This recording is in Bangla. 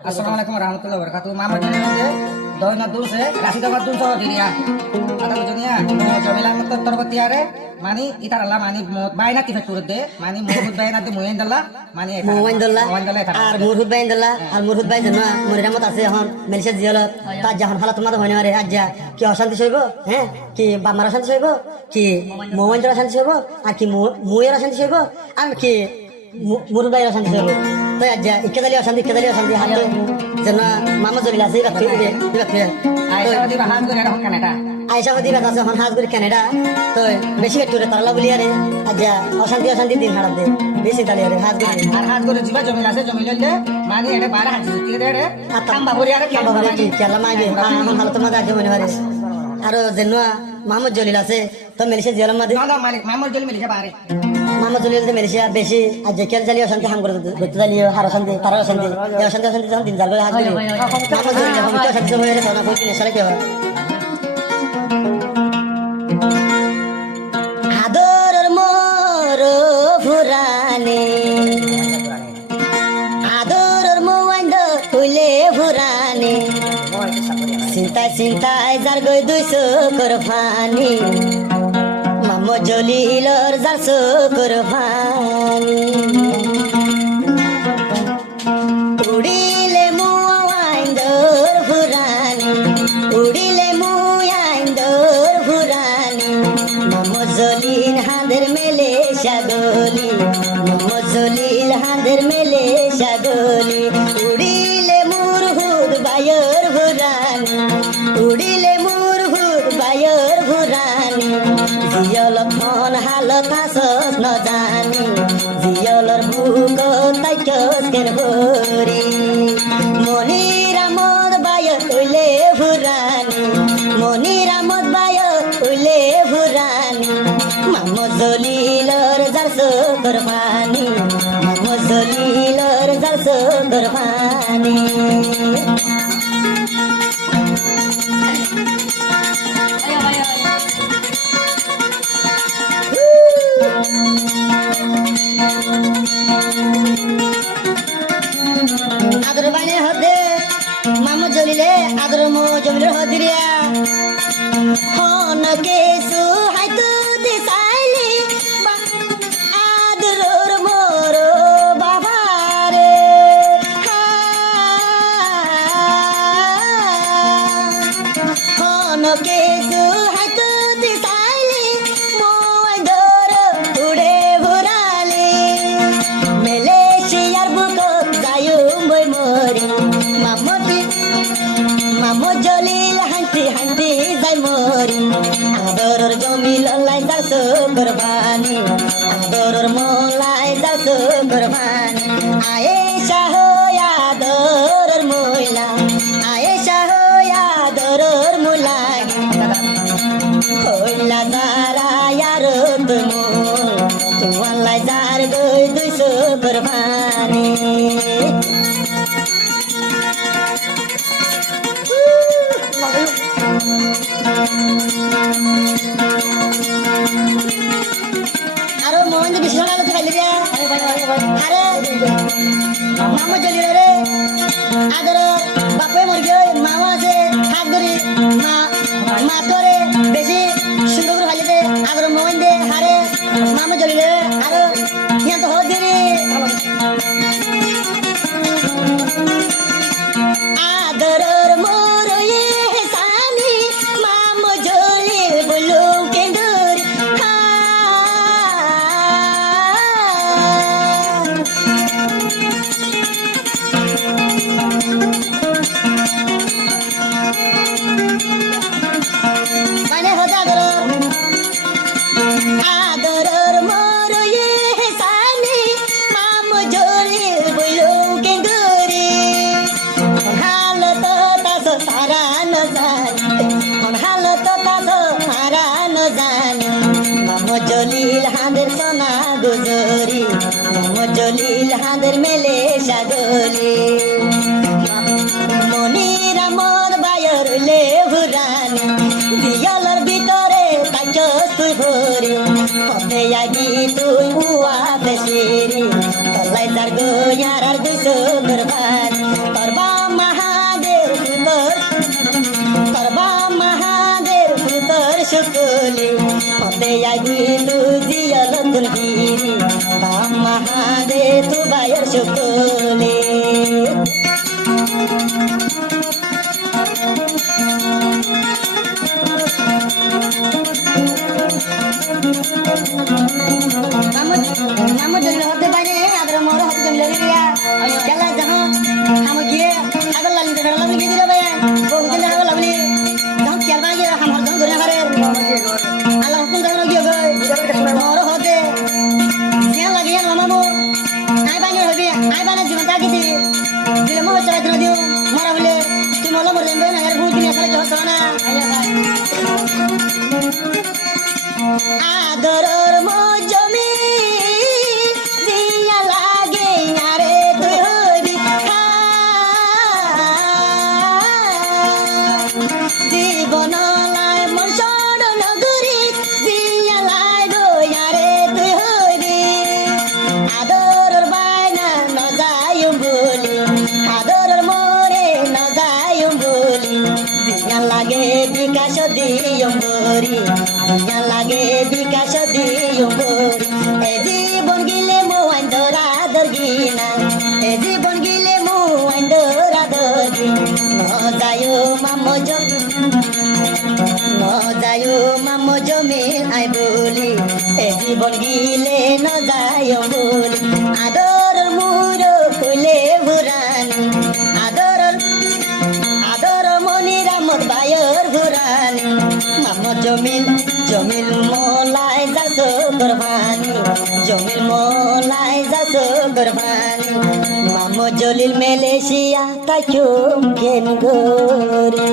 Assalamualaikum warahmatullahi wabarakatuh. Mama jani de doina dulce, rasi dapat dulce diria. Ada jania, mo jomela mot torbatiare, mani itar Allah mani mot baina tife turde, mani murhud baina de moyendalla, mani মোহাইন্দুল্লাহ আর মুরহুদ বাইন্দুল্লাহ আর মুরহুদ বাই জানো মরিরা মত আছে এখন মেলসে জিয়ালত তা যখন হালাত তোমাদের হইনা রে আজ্জা কি অশান্তি হইব হ্যাঁ কি বামার অশান্তি হইব কি মোহাইন্দুর অশান্তি হইব আর কি মুয়ের অশান্তি হইব আর কি মুরহুদ বাইর অশান্তি হইব তো আজ্জা ইকেদালি অশান্তি হাত যেন মামা জলিল আছে ইবাত ফিরে ইবাত ফিরে আইসা হদি বাত আছে এখন হাত করে কানাডা তো বেশি একটু তারলা বলি আরে আজ্জা অশান্তি দিন হারাত দে বেশি তালি আরে হাত করে জিবা জমিল আছে জমিল লইলে মানি এটা বারা হাত দিতে দে রে কাম্বা ভরি আরে কাম্বা ভরি কি কেলা মাইবে এখন হালত তোমাদের আগে মনে পারে আর যেন মোহাম্মদ জলিল আছে তো মেলিশা জিয়ালাম মাদি না মালিক মোহাম্মদ জলিল মেলিশা বারে মোহাম্মদ জলিল যে মেলিশা বেশি আর যে কেল জালি অশান্তি হাম করে ধরতে জালি হার অশান্তি তার অশান্তি যখন দিন যাবে হাত দিলে মোহাম্মদ জলিল যখন কি অশান্তি হয়ে রে না কই নেশালে কি হয় আদর মোর ফুরানে আদর মোয়াইন্দ হইলে ফুরানে চিন্তায় যার গই দুইশো কর ফানি মামো জলিলর যার কর ফানি উড়িলে মোয়াইন্দর ফুরানি উড়িলে মোয়াইন্দর ফুরানি মামো জলিল হাঁদের মেলে সাগলি মামো জলিল হাঁদের মেলে সাগলি উড়িলে মুরহুদ বায়র ফুরানি উড়িলে মুরহুদ বায়র ফুরানি জিয়লখন হালত হাসস ন জানি জিয়লর বুক তাইকস কেন ভরি মনিরামদ বায়র উইলে ফুরানি মনিরামদ বায়র উইলে ফুরানি মামো জলিলর জারসো করবানি মামো জলিলর জারসো করবানি আদর বাইনে হদে মামো জলিলে আদর মো জমিলে হদিরিয়া হন কেসু হাইতু দিসাইলি আদরর মোর বাবারে হন কেসু হাইতু দিসাইলি মোয় দর উড়ে ভুরালি মেলেশিয়ার বুক যায়ুম বই মরি মামো জলিল হাঁটি যাই মরি আদরর জমিল লাই যারসো করবানি আদরর মোলাই যারসো করবানি আয়েশা হইয়া আদরর মোলা আয়েশা হইয়া আদরর মোলাই হইলা যারা ইয়ার তুমো তোমালাই যার গই দুইশো করবানি আরো মোহন বেশি সময় লাগতে পারলি রে আরে মামা জলি রে আদর বাপে মর গিয়ে মামা আছে হাত ধরি মা তোরে বেশি সুন্দর করে ভালি দে আদর মোহন দে হারে মামা জলি রে আরো ইয়া তো হদ দিরি আদরর মোর ইহসানি মামো জলিল বলু কেন্দর এত দিও মরা বলে তুই মলা মরে যাবে না আর বহুত দিন আসলে কি হতো না আদরর মজমি দিয়া লাগে আরে তুই হবি জীবন লাই মনসর নগরী দিয়া লাগো আরে তুই হবি আদরর বাইনা ন যাইম বলি আদরর মরে ন যাইম বলি দিয়া লাগে বিকাশ দিয়ম বরি দিয়া লাগে বিকাশ দিয়ম বরি এ জীবন গিলে মোয়াইন ধরা দর্গিনা এ জীবন গিলে মোয়াইন ধরা দর্গি ন যায়ো মামো ন যায়ো মামো জমিন আই বলি এ জীবন গিলে ন যায়ো বলি আদর মুর ফুলে ভুরানি আদর আদর মনিরামত বায়র ভুরানি মামো জমিল জমিল মোলাই যাসো কুরবানি জমিল মোলাই যাসো কুরবানি মামো জলিল মালয়েশিয়া তাইকুম কেন গরি